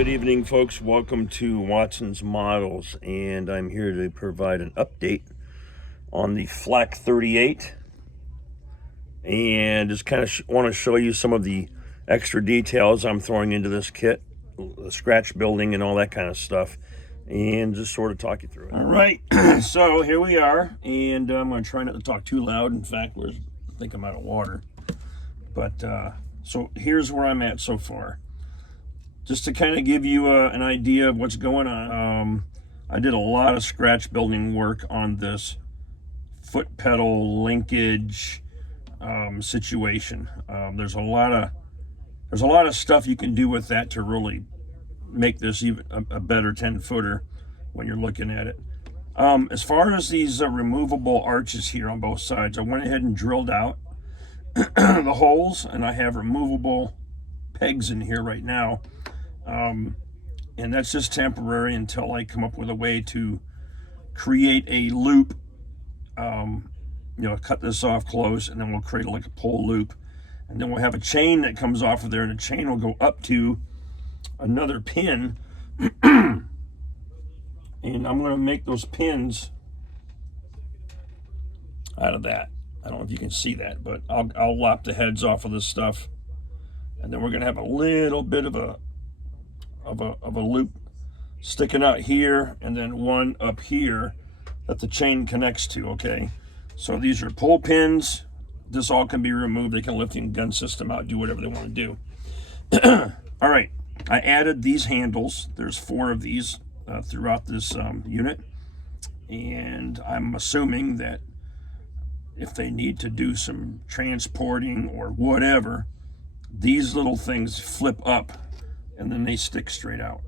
Good evening, folks. Welcome to Watson's Models, and I'm here to provide an update on the Flak 38, and just kind of want to show you some of the extra details I'm throwing into this kit, the scratch building and all that kind of stuff, and just sort of talk you through it. All right, so here we are, and I'm going to try not to talk too loud. In fact, I think I'm out of water. But so here's where I'm at so far. Just to kind of give you an idea of what's going on, I did a lot of scratch building work on this foot pedal linkage situation. There's a lot of stuff you can do with that to really make this even a better 10-footer when you're looking at it. As far as these removable arches here on both sides, I went ahead and drilled out the holes, and I have removable pegs in here right now. And that's just temporary until I come up with a way to create a loop, cut this off close, and then we'll create like a pole loop, and then we'll have a chain that comes off of there, and the chain will go up to another pin. And I'm going to make those pins out of that. I don't know if you can see that, but I'll lop the heads off of this stuff, and then we're going to have a little bit of a loop sticking out here, and then one up here that the chain connects to. Okay, so these are pull pins. This all can be removed. They can lift the gun system out, do whatever they want to do. All right, I added these handles. There's 4 of these throughout this unit, and I'm assuming that if they need to do some transporting or whatever, these little things flip up and then they stick straight out.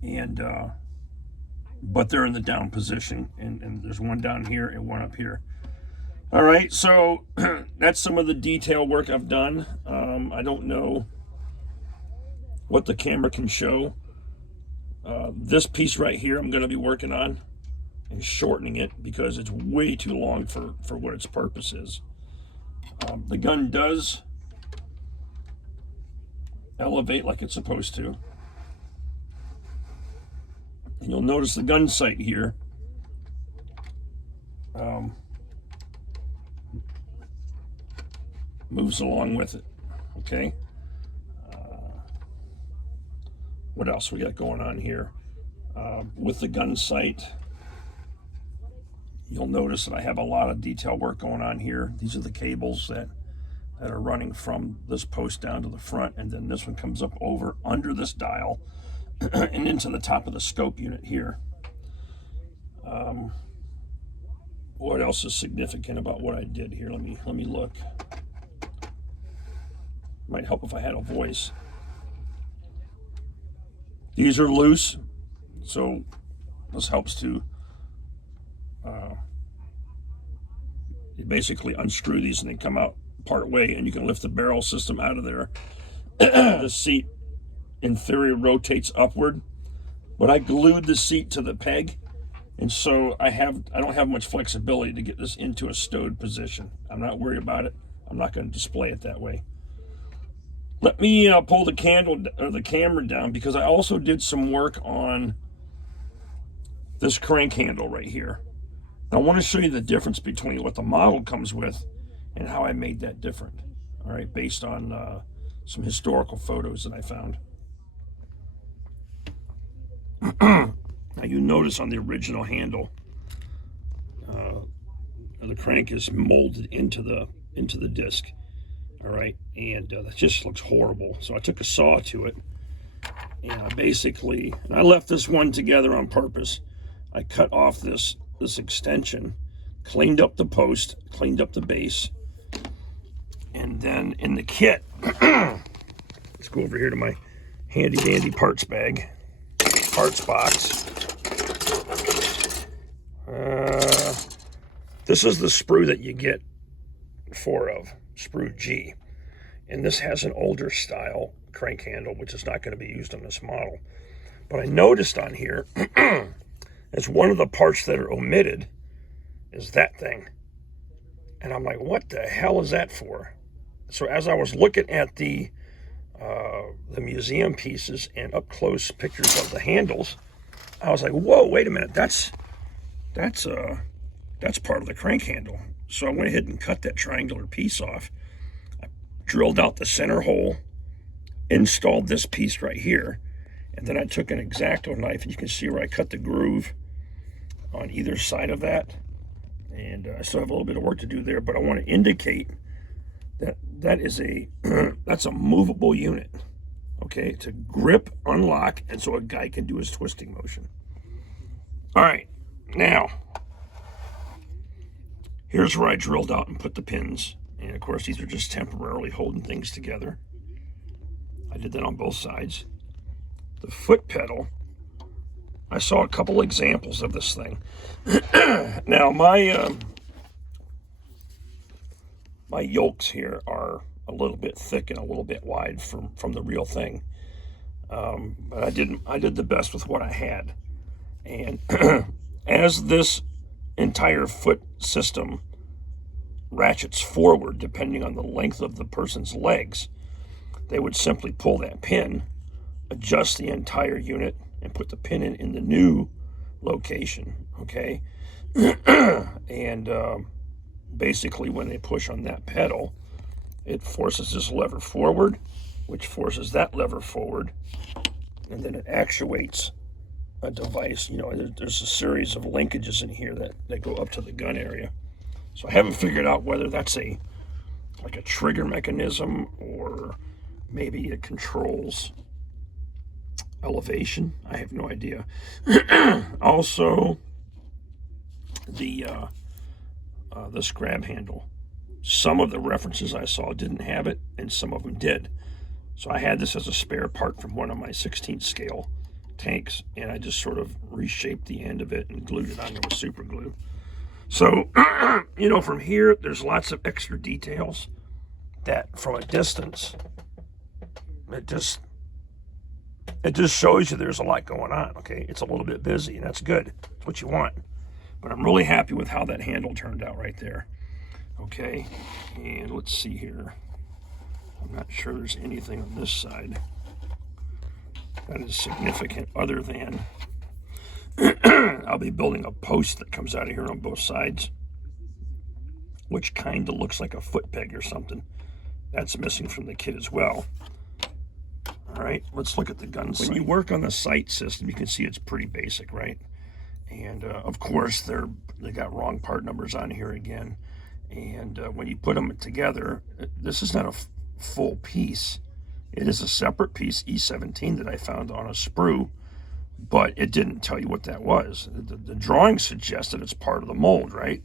And but they're in the down position, and there's one down here and one up here. All right, so that's some of the detail work I've done. I don't know what the camera can show. This piece right here I'm going to be working on and shortening it because it's way too long for what its purpose is. The gun does elevate like it's supposed to. And you'll notice the gun sight here moves along with it. Okay. What else we got going on here? With the gun sight, you'll notice that I have a lot of detail work going on here. These are the cables that are running from this post down to the front, and then this one comes up over under this dial and into the top of the scope unit here. What else is significant about what I did here? Let me look. Might help if I had a voice. These are loose, so this helps to you basically unscrew these and they come out part way, and you can lift the barrel system out of there. The seat in theory rotates upward, but I glued the seat to the peg, and so I don't have much flexibility to get this into a stowed position. I'm not worried about it. I'm not going to display it that way. Let me pull the camera down, because I also did some work on this crank handle right here. I want to show you the difference between what the model comes with and how I made that different. All right, based on some historical photos that I found. Now you notice on the original handle, the crank is molded into the disc. All right, and that just looks horrible. So I took a saw to it, and I left this one together on purpose. I cut off this extension, cleaned up the post, cleaned up the base, and then in the kit, let's go over here to my handy dandy parts box. This is the sprue that you get 4 of, sprue G, and this has an older style crank handle, which is not going to be used on this model. But I noticed on here, as one of the parts that are omitted is that thing. And I'm like, what the hell is that for? So as I was looking at the the museum pieces and up close pictures of the handles, I was like, whoa, wait a minute, that's part of the crank handle. So I went ahead and cut that triangular piece off. I drilled out the center hole, installed this piece right here, and then I took an X-Acto knife, and you can see where I cut the groove on either side of that. And I still have a little bit of work to do there, but I want to indicate that that's a movable unit. Okay, to grip, unlock, and so a guy can do his twisting motion. All right, now, here's where I drilled out and put the pins. And of course, these are just temporarily holding things together. I did that on both sides. The foot pedal, I saw a couple examples of this thing. Now, my yokes here are a little bit thick and a little bit wide from the real thing. But I did the best with what I had. And as this entire foot system ratchets forward, depending on the length of the person's legs, they would simply pull that pin, adjust the entire unit, and put the pin in the new location, okay? And basically when they push on that pedal, it forces this lever forward, which forces that lever forward, and then it actuates a device. You know, there's a series of linkages in here that go up to the gun area. So I haven't figured out whether that's like a trigger mechanism, or maybe it controls elevation. I have no idea. Also, this grab handle. Some of the references I saw didn't have it, and some of them did. So I had this as a spare part from one of my 16th scale tanks, and I just sort of reshaped the end of it and glued it onto with super glue. So, you know, from here, there's lots of extra details that from a distance, it just shows you there's a lot going on, okay? It's a little bit busy, and that's good. That's what you want. But I'm really happy with how that handle turned out right there. Okay, and let's see here. I'm not sure there's anything on this side that is significant other than I'll be building a post that comes out of here on both sides, which kind of looks like a foot peg or something. That's missing from the kit as well. All right, let's look at the gun sight. When you work on the sight system, you can see it's pretty basic, right? And of course, they got wrong part numbers on here again. And when you put them together, this is not a full piece. It is a separate piece, E17, that I found on a sprue, but it didn't tell you what that was. The drawing suggested it's part of the mold, right?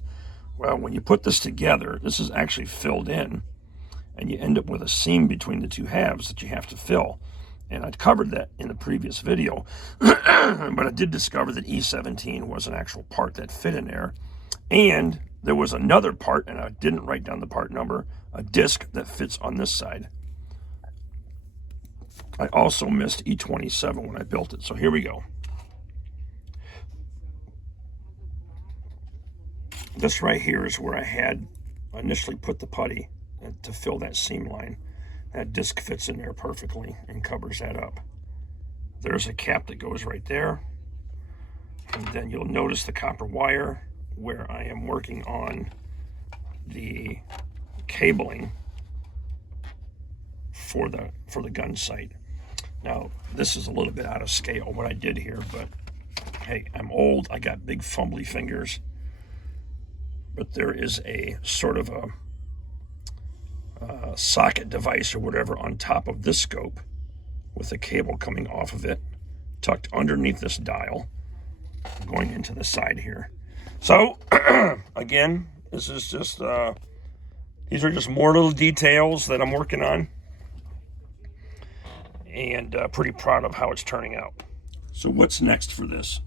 Well, when you put this together, this is actually filled in, and you end up with a seam between the two halves that you have to fill. And I covered that in the previous video, but I did discover that E17 was an actual part that fit in there. And there was another part, and I didn't write down the part number, a disc that fits on this side. I also missed E27 when I built it, so here we go. This right here is where I had initially put the putty to fill that seam line. That disc fits in there perfectly and covers that up. There's a cap that goes right there. And then you'll notice the copper wire where I am working on the cabling for the gun sight. Now, this is a little bit out of scale what I did here, but hey, I'm old, I got big fumbly fingers. But there is a sort of a socket device or whatever on top of this scope with a cable coming off of it, tucked underneath this dial, going into the side here. So, again, this is just, these are just more little details that I'm working on, and pretty proud of how it's turning out. So what's next for this?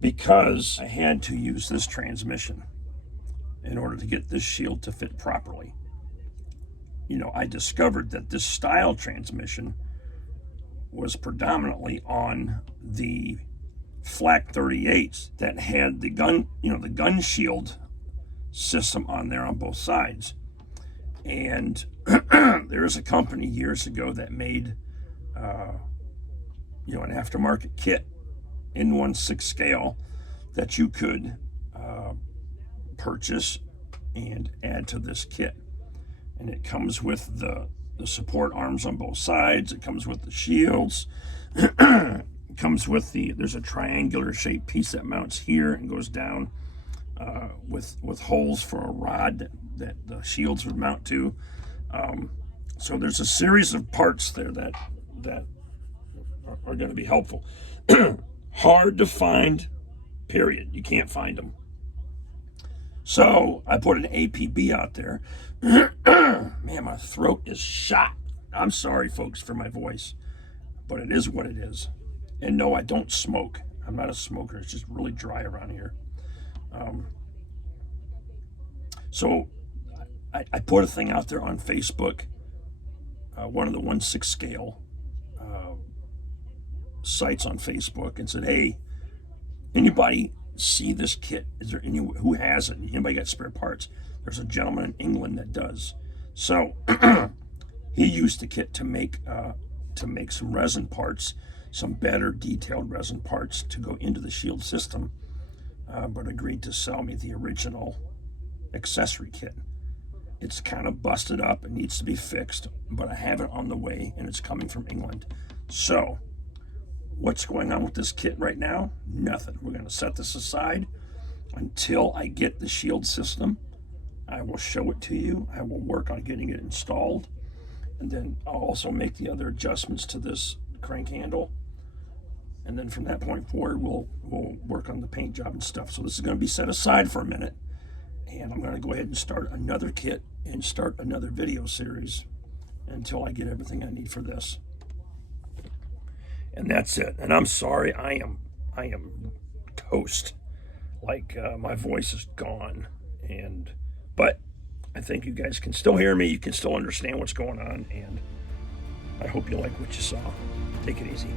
Because I had to use this transmission in order to get this shield to fit properly. You know, I discovered that this style transmission was predominantly on the flak 38s that had the gun, the gun shield system on there on both sides. And there's a company years ago that made, an aftermarket kit in 1/6 scale that you could purchase and add to this kit. And it comes with the support arms on both sides. It comes with the shields. It comes with there's a triangular shaped piece that mounts here and goes down with holes for a rod that the shields would mount to. So there's a series of parts there that are going to be helpful. Hard to find, period. You can't find them. So I put an APB out there. Man, my throat is shot. I'm sorry, folks, for my voice, but it is what it is. And no, I don't smoke. I'm not a smoker. It's just really dry around here. So I put a thing out there on Facebook, one of the 1/6 scale sites on Facebook, and said, hey, anybody see this kit? Is there anyone who has it? Anybody got spare parts? There's a gentleman in England that does. So he used the kit to make some resin parts, some better detailed resin parts to go into the shield system, but agreed to sell me the original accessory kit. It's kind of busted up. It needs to be fixed, but I have it on the way, and it's coming from England. So what's going on with this kit right now? Nothing. We're going to set this aside until I get the shield system. I will show it to you. I will work on getting it installed, and then I'll also make the other adjustments to this crank handle. And then from that point forward, we'll work on the paint job and stuff. So this is going to be set aside for a minute, and I'm going to go ahead and start another kit and start another video series until I get everything I need for this. And that's it. And I'm sorry, I am toast. Like my voice is gone, but I think you guys can still hear me. You can still understand what's going on, and I hope you like what you saw. Take it easy.